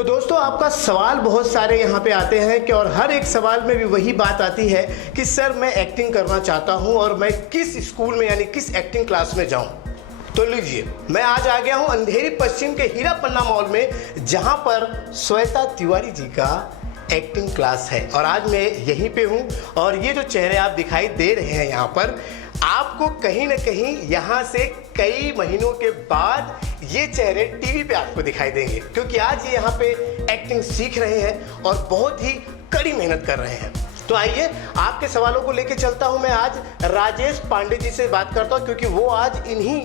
तो दोस्तों, आपका सवाल बहुत सारे यहाँ पे आते हैं कि और हर एक सवाल में भी वही बात आती है कि सर मैं एक्टिंग करना चाहता हूँ और मैं किस स्कूल में यानी किस एक्टिंग क्लास में जाऊँ। तो लीजिए, मैं आज आ गया हूँ अंधेरी पश्चिम के हीरा पन्ना मॉल में, जहाँ पर श्वेता तिवारी जी का एक्टिंग क्लास है और आज मैं यहीं पे हूँ। और ये जो चेहरे आप दिखाई दे रहे हैं यहाँ पर, आपको कहीं ना कहीं यहाँ से कई महीनों के बाद ये चेहरे टीवी पे आपको दिखाई देंगे, क्योंकि आज ये यहाँ पे एक्टिंग सीख रहे हैं और बहुत ही कड़ी मेहनत कर रहे हैं। तो आइए आपके सवालों को लेके चलता हूँ। मैं आज राजेश पांडे जी से बात करता हूँ, क्योंकि वो आज इन्हीं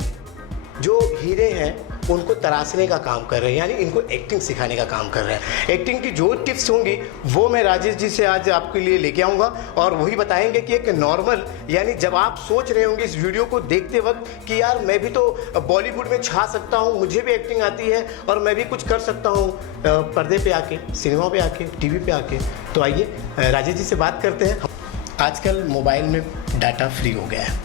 जो हीरे हैं उनको तराशने का काम कर रहे हैं, यानी इनको एक्टिंग सिखाने का काम कर रहे हैं। एक्टिंग की जो टिप्स होंगी वो मैं राजेश जी से आज आपके लिए लेके आऊँगा और वही बताएंगे कि एक नॉर्मल, यानी जब आप सोच रहे होंगे इस वीडियो को देखते वक्त कि यार मैं भी तो बॉलीवुड में छा सकता हूँ, मुझे भी एक्टिंग आती है और मैं भी कुछ कर सकता हूँ पर्दे पे आके, सिनेमा पे आके, टीवी पे आके। तो आइए राजेश जी से बात करते हैं। आजकल मोबाइल में डाटा फ्री हो गया है,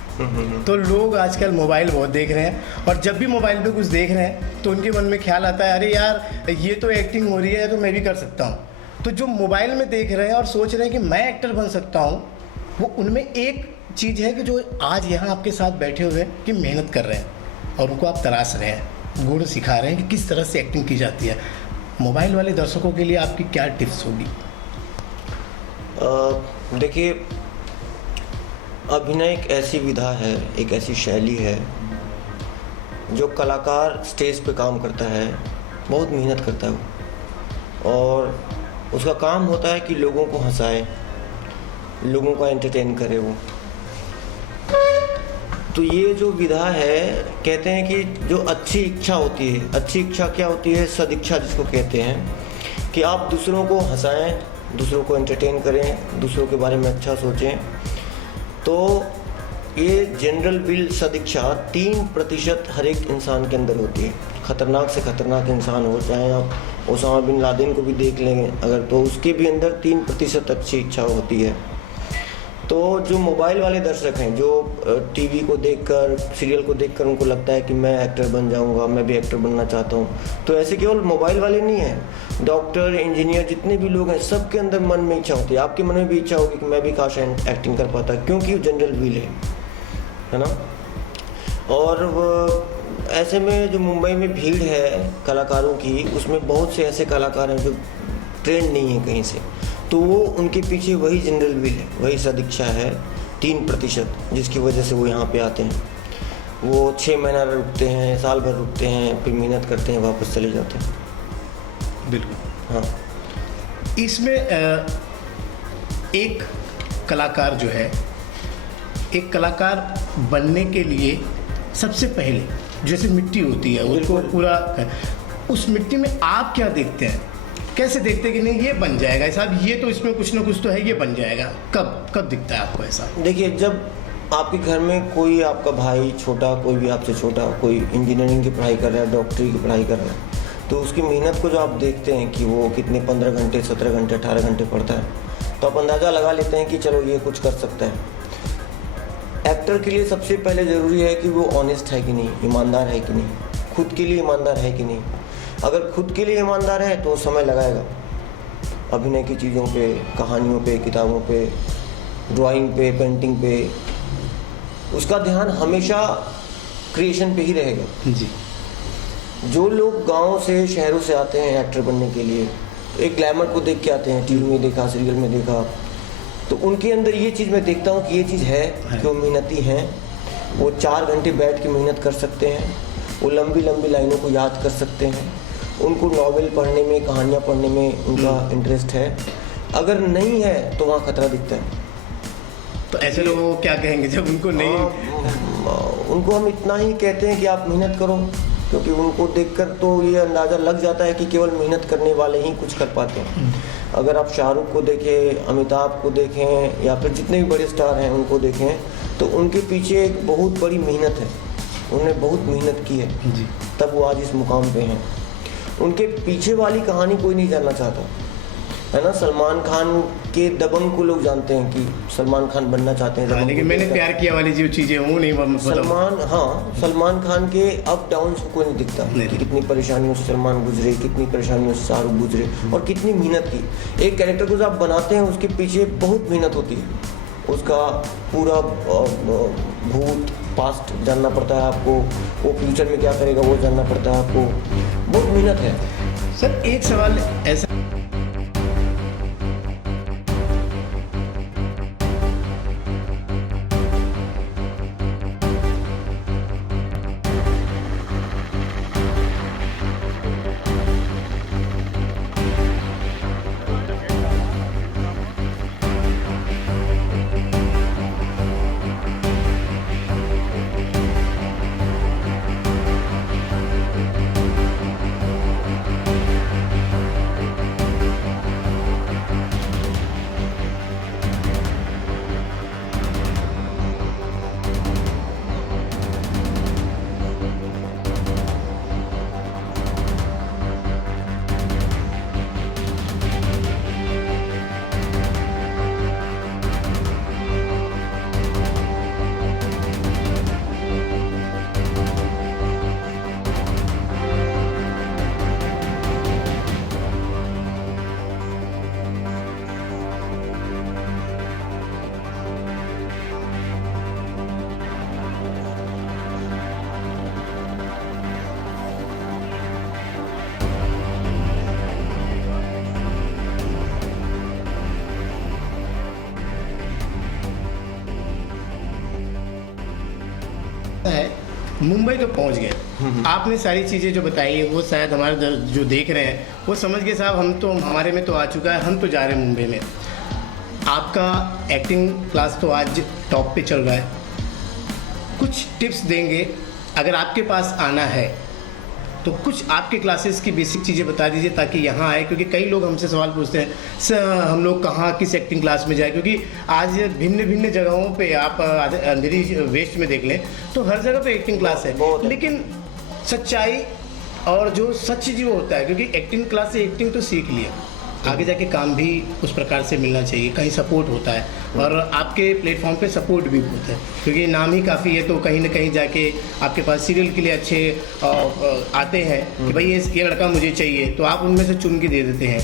तो लोग आजकल मोबाइल बहुत देख रहे हैं और जब भी मोबाइल पे कुछ देख रहे हैं तो उनके मन में ख्याल आता है, अरे यार ये तो एक्टिंग हो रही है तो मैं भी कर सकता हूँ। तो जो मोबाइल में देख रहे हैं और सोच रहे हैं कि मैं एक्टर बन सकता हूँ, वो उनमें एक चीज़ है कि जो आज यहाँ आपके साथ बैठे हुए हैं कि मेहनत कर रहे हैं और उनको आप तराश रहे हैं, गुण सिखा रहे हैं कि किस तरह से एक्टिंग की जाती है। मोबाइल वाले दर्शकों के लिए आपकी क्या टिप्स होगी? देखिए, अभिनय एक ऐसी विधा है, एक ऐसी शैली है जो कलाकार स्टेज पे काम करता है, बहुत मेहनत करता है वो, और उसका काम होता है कि लोगों को हंसाए, लोगों को एंटरटेन करे वो। तो ये जो विधा है, कहते हैं कि जो अच्छी इच्छा होती है, अच्छी इच्छा क्या होती है? सदिच्छा जिसको कहते हैं, कि आप दूसरों को हंसाएं, दूसरों को एंटरटेन करें, दूसरों के बारे में अच्छा सोचें। तो ये जनरल विल सदिच्छा 3% हर एक इंसान के अंदर होती है। खतरनाक से खतरनाक इंसान हो, चाहे आप ओसामा बिन लादेन को भी देख लेंगे अगर, तो उसके भी अंदर 3% अच्छी इच्छा होती है। तो जो मोबाइल वाले दर्शक हैं, जो टीवी को देखकर, सीरियल को देखकर उनको लगता है कि मैं एक्टर बन जाऊंगा, मैं भी एक्टर बनना चाहता हूं, तो ऐसे केवल मोबाइल वाले नहीं हैं, डॉक्टर, इंजीनियर, जितने भी लोग हैं, सबके अंदर मन में इच्छा होती है। आपके मन में भी इच्छा होगी कि मैं भी काश एक्टिंग कर पाता, क्योंकि जनरल व्हील है ना। और ऐसे में जो मुंबई में भीड़ है कलाकारों की, उसमें बहुत से ऐसे कलाकार हैं जो ट्रेंड नहीं है कहीं से, तो वो उनके पीछे वही जनरल व्हील है, वही सदिच्छा है 3%, जिसकी वजह से वो यहाँ पे आते हैं। वो 6 महीना रुकते हैं, साल भर रुकते हैं, फिर मेहनत करते हैं, वापस चले जाते हैं। बिल्कुल। हाँ, इसमें एक कलाकार जो है, एक कलाकार बनने के लिए सबसे पहले जैसे मिट्टी होती है उसको पूरा, उस मिट्टी में आप क्या देखते हैं, कैसे देखते हैं कि नहीं ये बन जाएगा साहब, ये तो इसमें कुछ ना कुछ तो है, ये बन जाएगा? कब दिखता है आपको ऐसा? देखिए, जब आपके घर में कोई आपका भाई छोटा, कोई भी आपसे छोटा, कोई इंजीनियरिंग की पढ़ाई कर रहा है, डॉक्टरी की पढ़ाई कर रहा है, तो उसकी मेहनत को जो आप देखते हैं कि वो कितने 15 घंटे, 17 घंटे, 18 घंटे पढ़ता है, तो आप अंदाज़ा लगा लेते हैं कि चलो ये कुछ कर सकता है। एक्टर के लिए सबसे पहले ज़रूरी है कि वो ऑनेस्ट है कि नहीं, ईमानदार है कि नहीं, खुद के लिए ईमानदार है कि नहीं। अगर खुद के लिए ईमानदार है तो समय लगाएगा अभिनय की चीज़ों पे, कहानियों पे, किताबों पे, ड्राइंग पे, पेंटिंग पे, उसका ध्यान हमेशा क्रिएशन पे ही रहेगा जी। जो लोग गाँव से, शहरों से आते हैं एक्टर बनने के लिए, तो एक ग्लैमर को देख के आते हैं, टीवी में देखा, सीरियल में देखा, तो उनके अंदर ये चीज़ मैं देखता हूँ कि ये चीज़ है कि वो मेहनती हैं, वो 4 घंटे बैठ के मेहनत कर सकते हैं, वो लंबी लंबी लाइनों को याद कर सकते हैं, उनको नॉवेल पढ़ने में, कहानियाँ पढ़ने में उनका इंटरेस्ट है। अगर नहीं है तो वहाँ खतरा दिखता है। तो ऐसे लोगों को क्या कहेंगे जब उनको नहीं? उनको हम इतना ही कहते हैं कि आप मेहनत करो, क्योंकि उनको देखकर तो ये अंदाज़ा लग जाता है कि केवल मेहनत करने वाले ही कुछ कर पाते हैं। अगर आप शाहरुख को देखें, अमिताभ को देखें, या फिर जितने भी बड़े स्टार हैं उनको देखें, तो उनके पीछे एक बहुत बड़ी मेहनत है, उन्होंने बहुत मेहनत की है जी। तब वो आज इस मुकाम पे हैं। उनके पीछे वाली कहानी कोई नहीं जानना चाहता, है ना। सलमान खान के दबंग को लोग जानते हैं कि सलमान खान बनना चाहते हैं हाँ, दबंग लेकिन को मैंने देखकर। प्यार किया वाली जो चीजें वो नहीं मतलब सलमान खान के अप डाउन को नहीं दिखता नहीं कि कितनी परेशानियों से सलमान गुजरे, कितनी परेशानियों से शाहरुख गुजरे और कितनी मेहनत की। एक कैरेक्टर को जब आप बनाते हैं उसके पीछे बहुत मेहनत होती है, उसका पूरा भूत पास्ट जानना पड़ता है आपको, वो फ्यूचर में क्या करेगा वो जानना पड़ता है आपको, बहुत मेहनत है। सर एक सवाल ऐसा है, मुंबई तो पहुंच गए। आपने सारी चीजें जो बताई है वो शायद हमारे जो देख रहे हैं वो समझ गए साहब, हम तो हमारे में तो आ चुका है, हम तो जा रहे हैं मुंबई में। आपका एक्टिंग क्लास तो आज टॉप पे चल रहा है, कुछ टिप्स देंगे अगर आपके पास आना है तो कुछ आपके क्लासेस की बेसिक चीज़ें बता दीजिए ताकि यहाँ आए, क्योंकि कई लोग हमसे सवाल पूछते हैं सर हम लोग कहाँ किस एक्टिंग क्लास में जाए, क्योंकि आज भिन्न भिन्न जगहों पे आप अंधेरी वेस्ट में देख लें तो हर जगह पे एक्टिंग क्लास है, लेकिन सच्चाई और जो सच जो होता है, क्योंकि एक्टिंग क्लास से एक्टिंग तो सीख लिया, आगे जाके काम भी उस प्रकार से मिलना चाहिए, कहीं सपोर्ट होता है और आपके प्लेटफॉर्म पे सपोर्ट भी होता है, क्योंकि नाम ही काफ़ी है तो कहीं ना कहीं जाके आपके पास सीरियल के लिए अच्छे आते हैं कि भाई ये लड़का मुझे चाहिए, तो आप उनमें से चुन के दे देते हैं।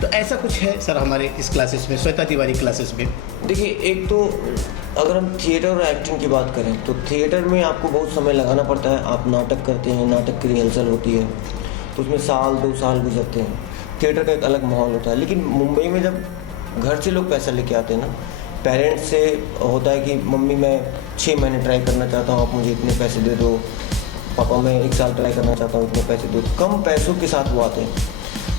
तो ऐसा कुछ है सर हमारे इस क्लासेस में, श्वेता तिवारी क्लासेस में? देखिए, एक तो अगर हम थिएटर और एक्टिंग की बात करें तो थिएटर में आपको बहुत समय लगाना पड़ता है। आप नाटक करते हैं, नाटक की रिहर्सल होती है तो उसमें 1-2 साल गुजरते हैं, थिएटर का एक अलग माहौल होता है। लेकिन मुंबई में जब घर से लोग पैसा लेके आते हैं ना, पेरेंट्स से होता है कि मम्मी मैं 6 महीने ट्राई करना चाहता हूँ, आप मुझे इतने पैसे दे दो, पापा मैं 1 साल ट्राई करना चाहता हूँ, इतने पैसे दो, कम पैसों के साथ वो आते हैं।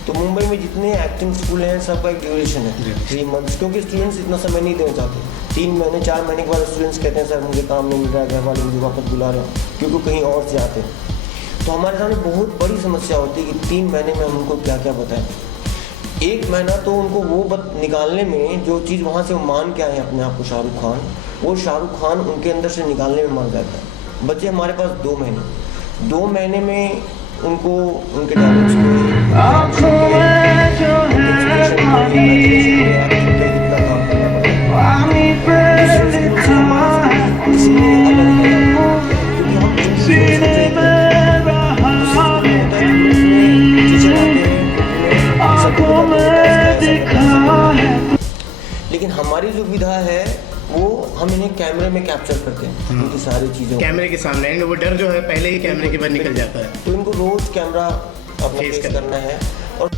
तो मुंबई में जितने एक्टिंग स्कूल हैं सबका एक ड्यूरेशन है 3 मंथ्स, क्योंकि स्टूडेंट्स इतना समय नहीं देना चाहते। 3 महीने 4 महीने के बाद स्टूडेंट्स कहते हैं सर मुझे काम नहीं मिल रहा है, घर वाले मुझे वापस बुला रहे हैं, क्योंकि कहीं और से आते हैं। तो हमारे सामने बहुत बड़ी समस्या होती है कि 3 महीने में हम उनको क्या क्या बताएं। 1 महीना तो उनको वो निकालने में, जो चीज़ वहाँ से वो मान के आए हैं अपने आप को शाहरुख खान, वो शाहरुख खान उनके अंदर से निकालने में मर जाता है। बच्चे हमारे पास 2 महीने, 2 महीने में उनको उनके डायलॉग्स लेकिन हमारी जो विधा है वो हम इन्हें कैमरे में कैप्चर करते हैं, उनकी सारी चीज़ों कैमरे के सामने एंड वो डर जो है पहले ही कैमरे के बाद निकल जाता है, तो इनको रोज कैमरा अपना फेस करना है। और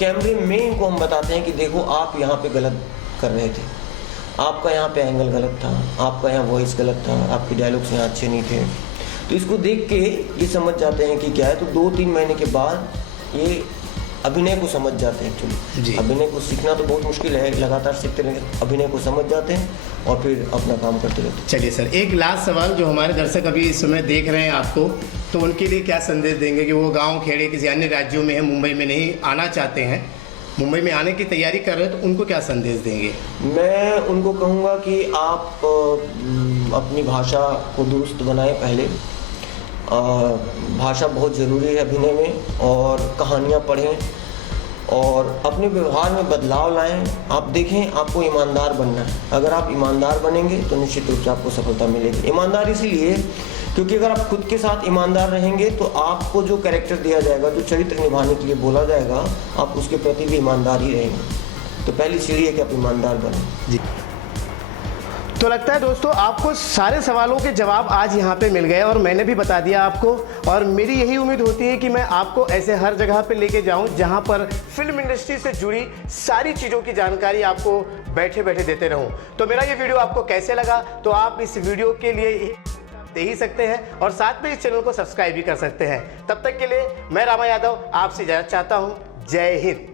कैमरे में इनको हम बताते हैं कि देखो आप यहाँ पे गलत कर रहे थे, आपका यहाँ पे एंगल गलत था, आपका यहाँ वॉइस गलत था, आपके डायलॉग्स यहाँ अच्छे नहीं थे। तो इसको देख के ये समझ जाते हैं कि क्या है। तो 2-3 महीने के बाद ये अभिनय को समझ जाते हैं जी। एक्चुअली। अभिनय को सीखना तो बहुत मुश्किल है, लगातार सीखते रहेंगे, अभिनय को समझ जाते हैं और फिर अपना काम करते रहते हैं। चलिए सर, एक लास्ट सवाल, जो हमारे दर्शक अभी इस समय देख रहे हैं आपको, तो उनके लिए क्या संदेश देंगे कि वो गांव खेड़े किसी अन्य राज्यों में है, मुंबई में नहीं आना चाहते हैं, मुंबई में आने की तैयारी कर रहे हैं, तो उनको क्या संदेश देंगे? मैं उनको कहूँगा कि आप अपनी भाषा को दुरुस्त बनाएं पहले। भाषा बहुत ज़रूरी है अभिनय में, और कहानियाँ पढ़ें और अपने व्यवहार में बदलाव लाएं। आप देखें, आपको ईमानदार बनना है। अगर आप ईमानदार बनेंगे तो निश्चित रूप से आपको सफलता मिलेगी। ईमानदार इसीलिए क्योंकि अगर आप खुद के साथ ईमानदार रहेंगे तो आपको जो कैरेक्टर दिया जाएगा, जो चरित्र निभाने के लिए बोला जाएगा, आप उसके प्रति भी ईमानदार ही रहेंगे। तो पहली सीढ़ी है कि आप ईमानदार बनें। जी। तो लगता है दोस्तों आपको सारे सवालों के जवाब आज यहाँ पे मिल गए और मैंने भी बता दिया आपको, और मेरी यही उम्मीद होती है कि मैं आपको ऐसे हर जगह पे लेके जाऊँ जहाँ पर फिल्म इंडस्ट्री से जुड़ी सारी चीज़ों की जानकारी आपको बैठे बैठे देते रहूँ। तो मेरा ये वीडियो आपको कैसे लगा, तो आप इस वीडियो के लिए दे ही सकते हैं और साथ में इस चैनल को सब्सक्राइब भी कर सकते हैं। तब तक के लिए मैं रामा यादव आपसे इजाजत चाहता हूँ। जय हिंद।